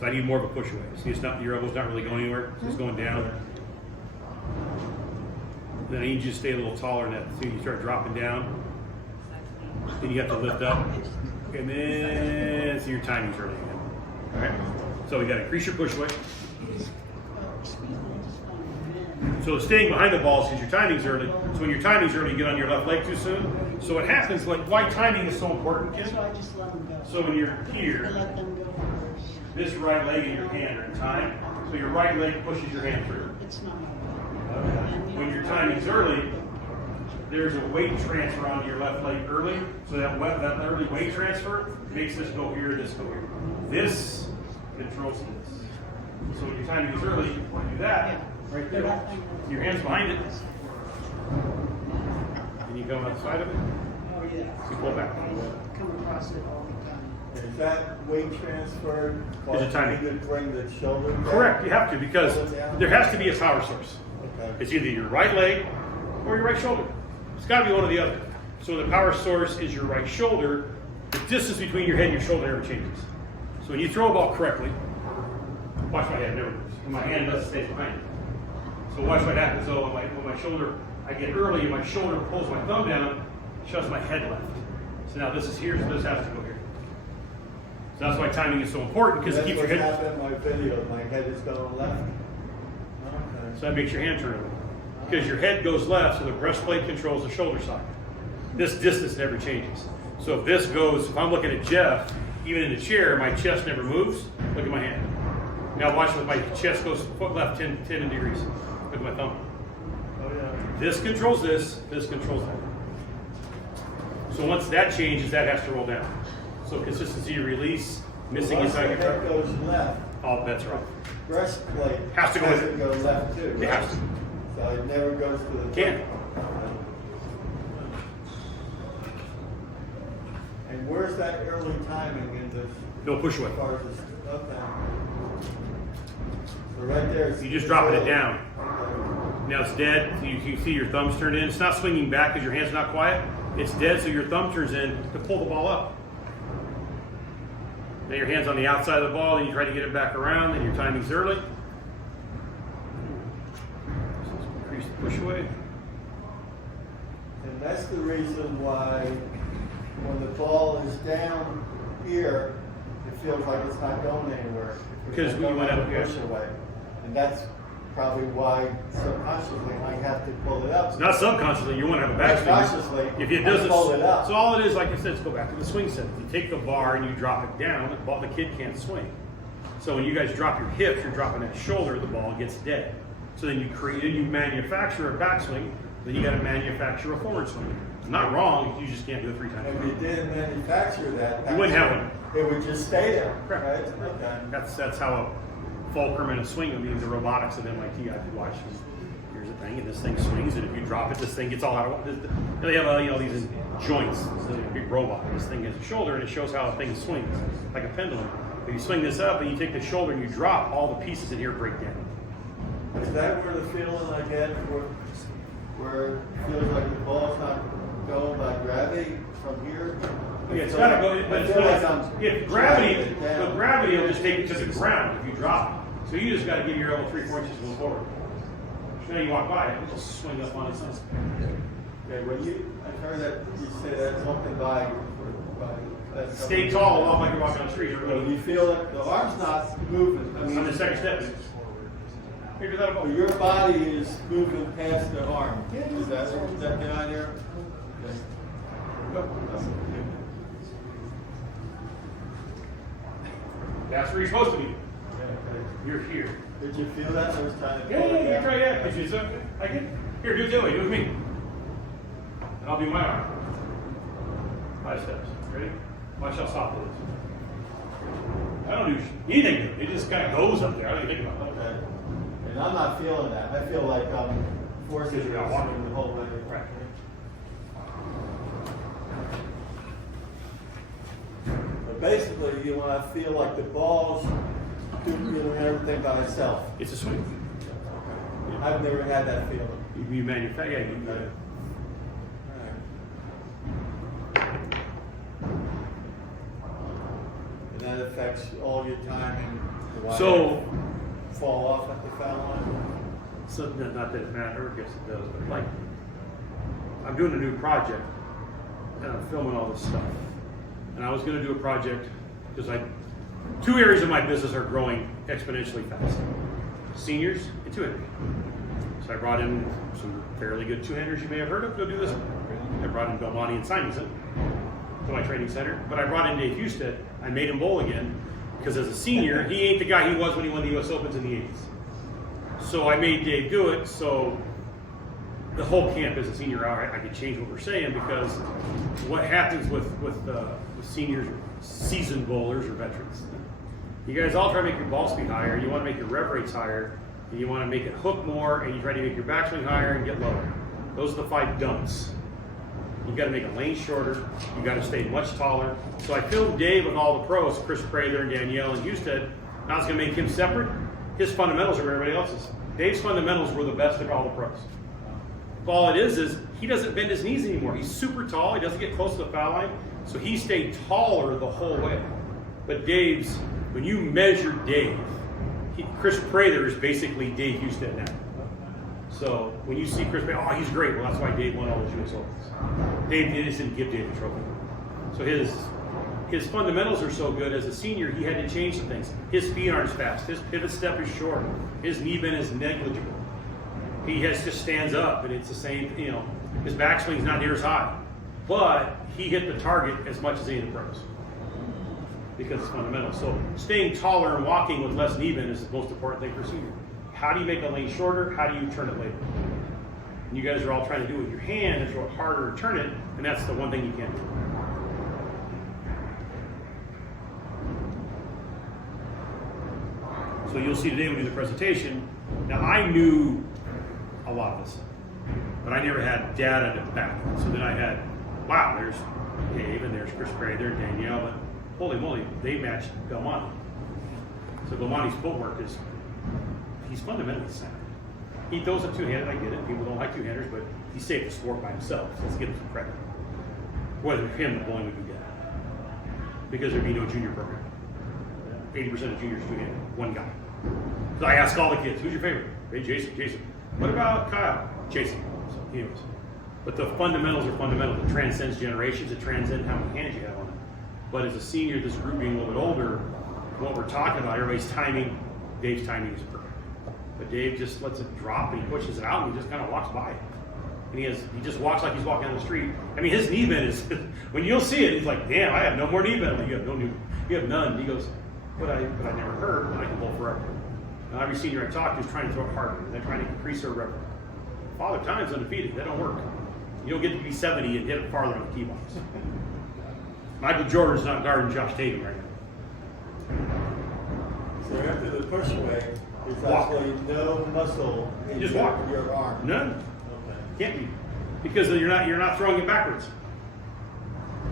So I need more of a push away. See, it's not, your elbow's not really going anywhere, so it's going down. Then I need you to stay a little taller than that. So you start dropping down. Then you have to lift up. And then, so your timing's early again. All right? So we got to increase your push weight. So staying behind the balls because your timing's early. So when your timing's early, you get on your left leg too soon. So what happens, like why timing is so important, kid? So I just let them go. So when you're I here, let them go first. this right leg and your hand are in time. So your right leg pushes your hand through. It's not. When your timing's early, there's a weight transfer onto your left leg early. So that early weight transfer makes this go here, this go here. This controls this. So when your timing is early, you want to do that right there. Your hand's behind it. And you go outside of it. Oh, yeah. You pull back. Come across it all the time. Is that weight transfer? Is it timing? You could bring the shoulder down? Correct, you have to because there has to be a power source. Okay. It's either your right leg or your right shoulder. It's got to be one or the other. So the power source is your right shoulder. The distance between your head and your shoulder never changes. So when you throw a ball correctly, watch my head never moves. And my hand doesn't stay behind it. So watch what happens. So when my shoulder, I get early and my shoulder pulls my thumb down, shoves my head left. So now this is here, so this has to go here. So that's why timing is so important because it keeps your head. That's what happened in my video. My head is going left. Okay. So that makes your hand turn over. Because your head goes left, so the breastplate controls the shoulder side. This distance never changes. So if this goes, if I'm looking at Jeff, even in the chair, my chest never moves. Look at my hand. Now watch when my chest goes foot left 10 degrees. Look at my thumb. Oh, yeah. This controls this controls that. So once that changes, that has to roll down. So consistency, release, missing Once the inside your head head. goes left, All bets are off. breastplate Has to go has with to it. go left too. It has to. So it never goes to the Can't. And where's that early timing in this? No push away. As far as this, okay. So right there. You're just dropping it down. Okay. Now it's dead. So you see your thumbs turned in. It's not swinging back because your hand's not quiet. It's dead, so your thumb turns in to pull the ball up. Now your hand's on the outside of the ball, then you try to get it back around, and your timing's early. So let's increase the push away. And that's the reason why when the ball is down here, it feels like it's not going anywhere. Because we went up here. Push away. And that's probably why subconsciously I have to pull it up. It's not subconsciously, you want to have a backswing. Consciously, If it I doesn't, pull it up. so all it is, like I said, is go back to the swing set. You take the bar and you drop it down, the kid can't swing. So when you guys drop your hips, you're dropping that shoulder, the ball gets dead. So then you manufacture a backswing, then you got to manufacture a forward swing. It's not wrong, you just can't do it 3 times. If you didn't manufacture that, You wouldn't have one. It would just stay there. Correct. Right? Okay. That's how a fulcrum and a swing, I mean, the robotics of MIT, I could watch. Here's the thing, and this thing swings, and if you drop it, this thing gets all out of. They have these joints. This is a big robot. This thing has a shoulder, and it shows how a thing swings, like a pendulum. If you swing this up, and you take the shoulder and you drop, all the pieces in here break down. Is that where the feeling I get where it feels like the ball's not going by gravity from here? Yeah, it's gotta go. But I it's feel not, like I'm if dragging gravity, it down. the gravity will just take it to the ground if you drop it. So you just got to give your elbow 3-4 inches to move forward. So now you walk by, it'll just swing up on its own. Okay, I've heard that you say that something by that Stay tall, walk like you're walking on the street. So Everybody. you feel that the arm's not moving. I mean, On the second step. Figure that out. your body is moving past the arm. Is that the idea? Okay. That's where you're supposed to be. Yeah, okay. You're here. Did you feel that those times? Yeah, try that. If you I get here, do it that way. Do it with me. And I'll do my arm. 5 steps. Ready? Watch how soft it is. I don't do anything to it. It just kind of goes up there. I don't even think about it. Okay. And I'm not feeling that. I feel like I'm forcing Because it you're not walking. the whole way. Right. But basically, you want to feel like the ball's doing everything by itself. It's a swing. I've never had that feeling. You manufacture. Yeah, you Okay. And that affects all your timing The wire So, fall off at the foul line? so not that it matters, I guess it does, but like, I'm doing a new project, and I'm filming all this stuff. And I was gonna do a project, because two areas of my business are growing exponentially fast. Seniors and two-handers. So I brought in some fairly good two-handers you may have heard of, go do this. I brought in Belmonte and Simonson to my training center, but I brought in Dave Husted. I made him bowl again, because as a senior, he ain't the guy he was when he won the US Opens in the 80s. So I made Dave do it, so the whole camp as a senior hour, I could change what we're saying, because what happens with seniors, seasoned bowlers or veterans, you guys all try to make your ball speed higher, you want to make your rev rates higher, and you want to make it hook more, and you try to make your backswing higher and get lower. Those are the 5 dumps. You got to make a lane shorter, you got to stay much taller. So I filmed Dave with all the pros, Chris Prather and Danielle and Husted. I was going to make him separate. His fundamentals are everybody else's. Dave's fundamentals were the best of all the pros. All it is he doesn't bend his knees anymore. He's super tall. He doesn't get close to the foul line, so he stayed taller the whole way. But Dave's, when you measure Dave, Chris Prather is basically Dave Husted now. So when you see Chris Prather, oh, he's great. Well, that's why Dave won all those US Opens. Dave didn't give Dave a trophy. So his fundamentals are so good. As a senior, he had to change some things. His feet aren't as fast. His pivot step is short. His knee bend is negligible. He just stands up, and it's the same, his backswing's not near as high. But he hit the target as much as any of the pros, because it's fundamental. So staying taller and walking with less knee bend is the most important thing for a senior. How do you make a lane shorter? How do you turn it later? And you guys are all trying to do it with your hand and throw it harder and turn it, and that's the one thing you can't do. So you'll see today when we do the presentation. Now I knew a lot of this, but I never had data to back it. So then I had, wow, there's Dave and there's Chris Prather and Danielle, but holy moly, they matched Belmonte. So Belmonte's footwork he's fundamentally sound. He throws a two-handed, I get it. People don't like two-handers, but he saved the sport by himself. So let's give him some credit. Whether him, the bowling would be dead, because there'd be no junior program. 80% of juniors two-handed, one guy. So I ask all the kids, who's your favorite? Hey, Jason. What about Kyle? Jason. So anyways. But the fundamentals are fundamental. It transcends generations. It transcends how many hands you have on it. But as a senior, this group being a little bit older, what we're talking about, everybody's timing, Dave's timing is perfect. But Dave just lets it drop and he pushes it out and he just kind of walks by it. And he just walks like he's walking down the street. I mean, his knee bend is, when you'll see it, he's like, damn, I have no more knee bend. Like, you have none. He goes, but I never heard, and I can bowl forever. And every senior I talk to is trying to throw it harder. They're trying to increase their revenue. Father Time's undefeated. That don't work. You don't get to be 70 and hit it farther on the tee box. Michael Jordan's not guarding Josh Tatum right now. So after the push away, there's Walk. actually no muscle in You just walk. your arm. None. Okay. Can't be. Because you're not throwing it backwards.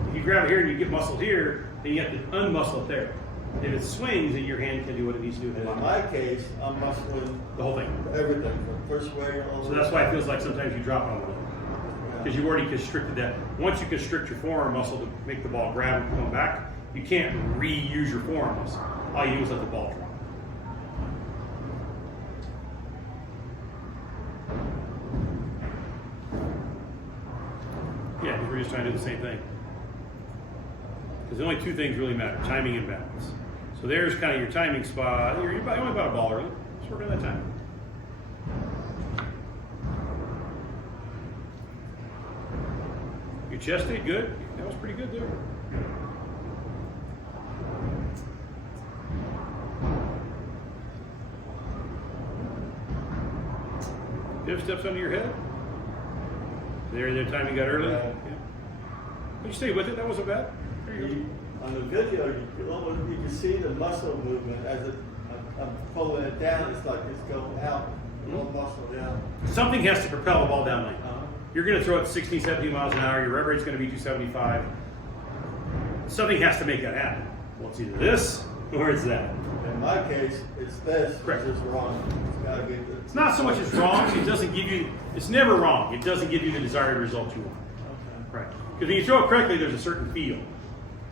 If you grab it here and you get muscle here, then you have to unmuscle it there. If it swings, then your hand can do what it needs to do. And in my case, I'm muscling The whole thing. everything from push away all the So way. that's why it feels like sometimes you drop on one. Because you've already constricted that. Once you constrict your forearm muscle to make the ball grab and come back, you can't reuse your forearm muscle. All you do is let the ball drop. Yeah, we're just trying to do the same thing. Because only two things really matter, timing and balance. So there's kind of your timing spot. You're only about a ball early. Let's work on that timing. Your chest stayed good. That was pretty good there. Pivot steps under your head. Their timing got early. Yeah. You stay with it. That wasn't bad. There you go. On the video, you can see the muscle movement as I'm pulling it down. It's like it's going out, no muscle down. Something has to propel the ball down lane. Uh-huh. You're going to throw it 60, 70 miles an hour. Your rev rate's going to be 275. Something has to make that happen. Well, it's either this or it's that. In my case, it's this, Correct. which is wrong. It's got to be the. It's not so much as wrong. It doesn't give you. It's never wrong. It doesn't give you the desired result you want. Okay. Right. Because when you throw it correctly, there's a certain feel.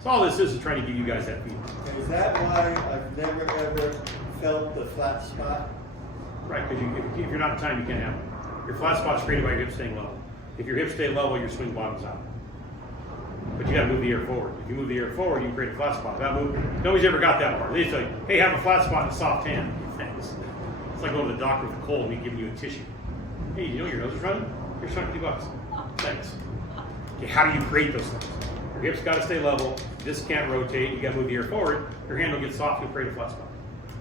So all this is trying to give you guys that feedback. Is that why I've never ever felt the flat spot? Right, because if you're not in time, you can't have it. Your flat spot's created by your hips staying level. If your hips stay level, your swing bottoms out. But you gotta move the air forward. If you move the air forward, you can create a flat spot. That move, nobody's ever got that part. They say, hey, have a flat spot and a soft hand. Thanks. It's like going to the doctor with a cold and me giving you a tissue. Hey, you know your nose is running? Here's $150. Thanks. Okay, how do you create those things? Your hips gotta stay level. This can't rotate. You gotta move the air forward. Your hand will get soft and create a flat spot.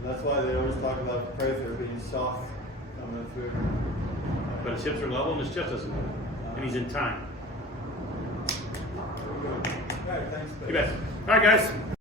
That's why they always talk about Prather being soft coming through. But his hips are level and his chest doesn't move. And he's in time. Very good. All right, thanks, Bill. You bet. All right, guys.